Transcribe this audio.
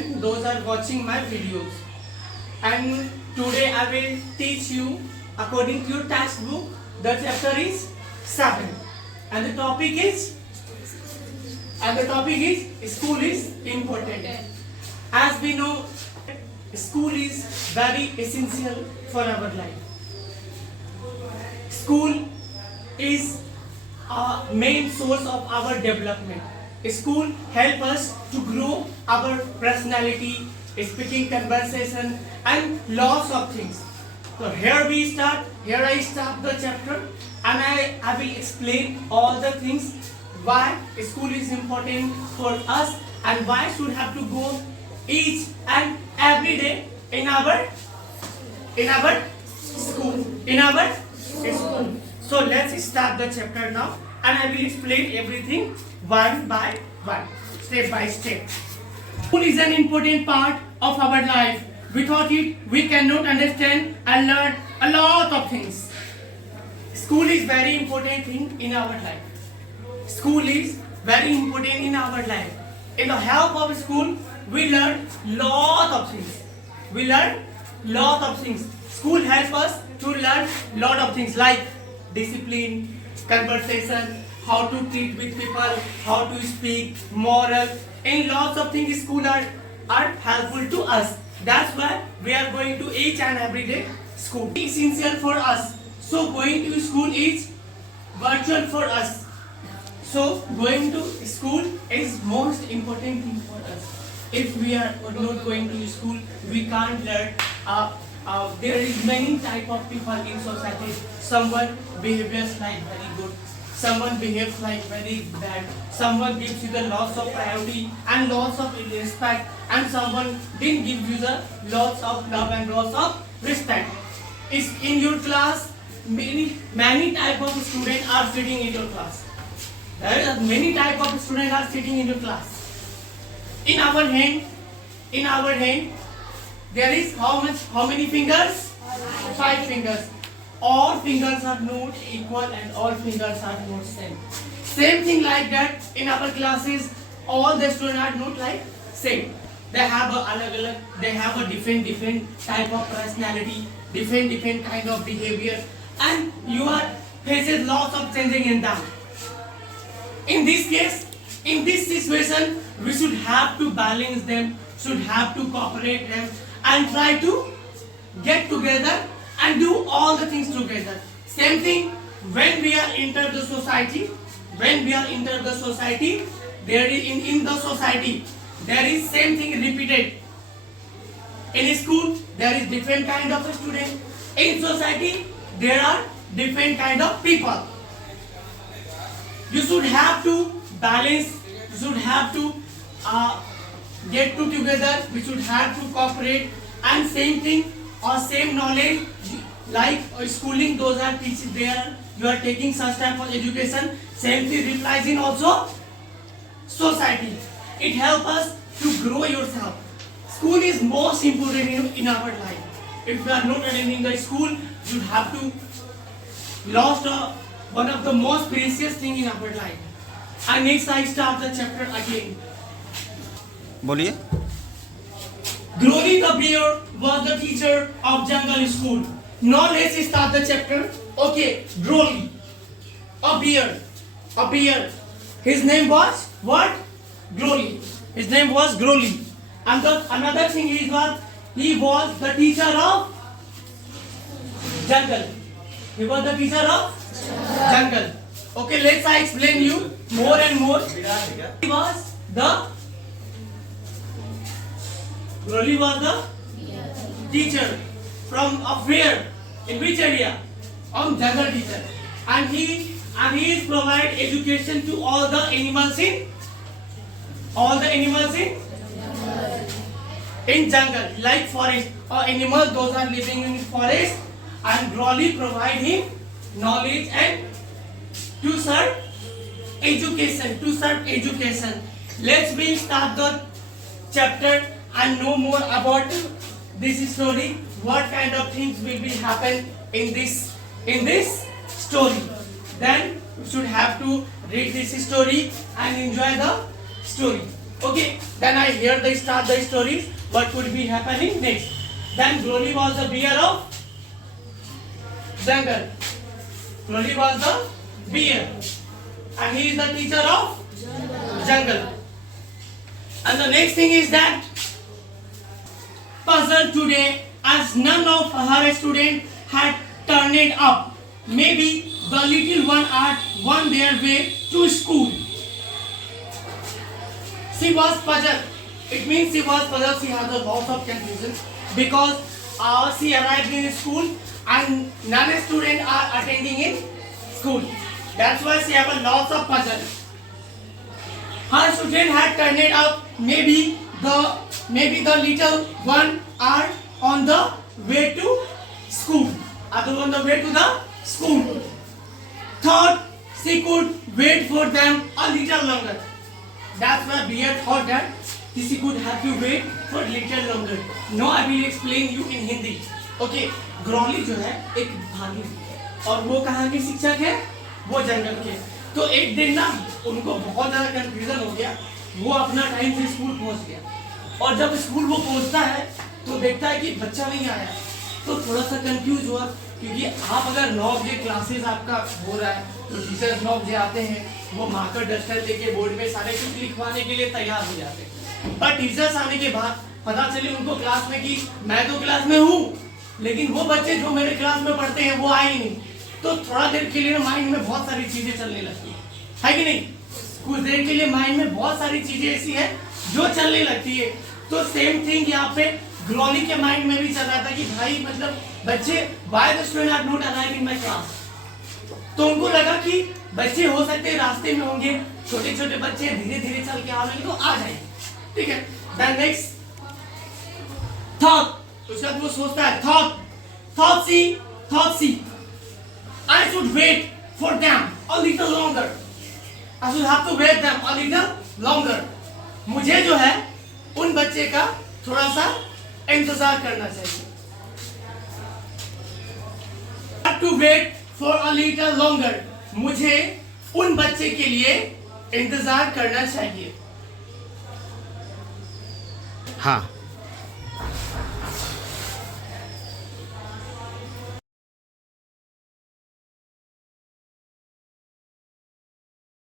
students, those are watching my videos. And today I will teach you according to your textbook. The chapter is 7, and the topic is school is important. As we know, school is very essential for our life. School is a main source of our development. School help us to grow our personality, speaking conversation, and lots of things. So here I start the chapter, and I will explain all the things why school is important for us and why should have to go each and every day in our school. So let's start the chapter now, and I will explain everything one by one, step by step. School is an important part of our life. Without it, we cannot understand and learn a lot of things. School is very important thing in our life. School is very important in our life. In the help of school, we learn lot of things. School helps us to learn lot of things like discipline, conversation, how to treat with people, how to speak, moral, and lots of things school are helpful to us. That's why we are going to each and every day school. It's essential for us. So going to school is virtual for us. So going to school is most important thing for us. If we are not going to school, we can't learn. There is many type of people in society. Someone behaves like very good, someone behaves like very bad, someone gives you the lots of priority and lots of respect, and someone didn't give you the lots of love and lots of respect. Is in your class, many type of students are sitting in your class. There are many type of students are sitting in your class. In our hand, there is how many fingers? 5 fingers. All fingers are not equal and all fingers are not same. Same thing like that in our classes, all the students are not like same. They have a different type of personality, different kind of behavior, and you are faces lots of changing in them. In this case, in this situation, we should have to balance them, should have to cooperate them, and try to get together and do all the things together. Same thing when we are enter the society. There is in the society there is same thing repeated. In school there is different kind of student. In society there are different kind of people. You should have to balance. You should have to get together. We should have to cooperate, and same thing or same knowledge like schooling, those are teaching there. You are taking such type of education. Same thing applies in also society. It helps us to grow yourself. School is most important in our life. If you are not attending the school, you have to lost one of the most precious thing in our life. And next I start the chapter again. बोलिए. Groli the bear was the teacher of jungle school. Now let's start the chapter. Okay, Groli, a bear. His name was what? Groli. His name was Groli. And another thing is what? He was the teacher of jungle. He was the teacher of jungle. Okay, let's explain you more and more. Groli was the teacher from where? In which area? Jungle teacher. And he is provide education to all the animals in jungle, like forest or animals, those are living in forest. And Groli provide him knowledge and to serve education. Let's start the chapter and know more about this story. What kind of things will be happen in this story? Then you should have to read this story and enjoy the story. Okay, then I hear they start the stories. What would be happening next? Then Glory was the bear of jungle. Glory was the bear, and he is the teacher of jungle. And the next thing is that puzzle today, as none of her students had turned it up. Maybe the little one had won their way to school. She was puzzled. It means she was puzzled. She had a lot of confusion because she arrived in school and none students are attending in school. That's why she had a lot of puzzle. Her student had turned it up. Maybe the little one are on the way to school. Are on the way to the school. Thought she could wait for them a little longer. That's why Bear thought that she could have to wait for little longer. No, I will explain you in Hindi. Okay, growly जो है एक भागी है और वो कहाँ के शिक्षक है? वो जंगल के। तो एक दिन ना उनको बहुत ज़्यादा कंफ्यूजन हो गया। वो अपना टाइम से स्कूल पहुँच गया और जब स्कूल वो पहुँचता है तो देखता है कि बच्चा नहीं आया। तो थोड़ा सा कंफ्यूज हुआ क्योंकि आप अगर 9 बजे क्लासेस आपका हो रहा है तो टीचर्स 9 बजे आते हैं, वो मार्कर डस्टर लेके बोर्ड में सारे कुछ लिखवाने के लिए तैयार हो जाते हैं। पर टीचर्स आने के बाद पता चले उनको क्लास में कि मैं तो क्लास में हूँ लेकिन वो बच्चे जो मेरे क्लास में पढ़ते हैं वो आए ही नहीं। तो थोड़ा देर के लिए माइंड में बहुत सारी चीजें चलने लगती है कि नहीं? कुछ देर के लिए माइंड में बहुत सारी चीजें ऐसी है जो चलने लगती है। तो सेम थिंग यहाँ पे ग्रोली के माइंड में भी चल रहा था कि भाई मतलब बच्चे why the student are not arriving in my class. तो उनको लगा कि बच्चे हो सकते हैं रास्ते में होंगे, छोटे छोटे बच्चे धीरे धीरे चल के आवेंगे तो आ जाएंगे, ठीक है। देन नेक्स्ट थॉट, उसके बाद वो सोचता है thought see I should wait for them a little longer, I should have to wait them a little longer. मुझे जो है उन बच्चे का थोड़ा सा इंतजार करना चाहिए। To wait for a little longer, मुझे उन बच्चे के लिए इंतजार करना चाहिए। हाँ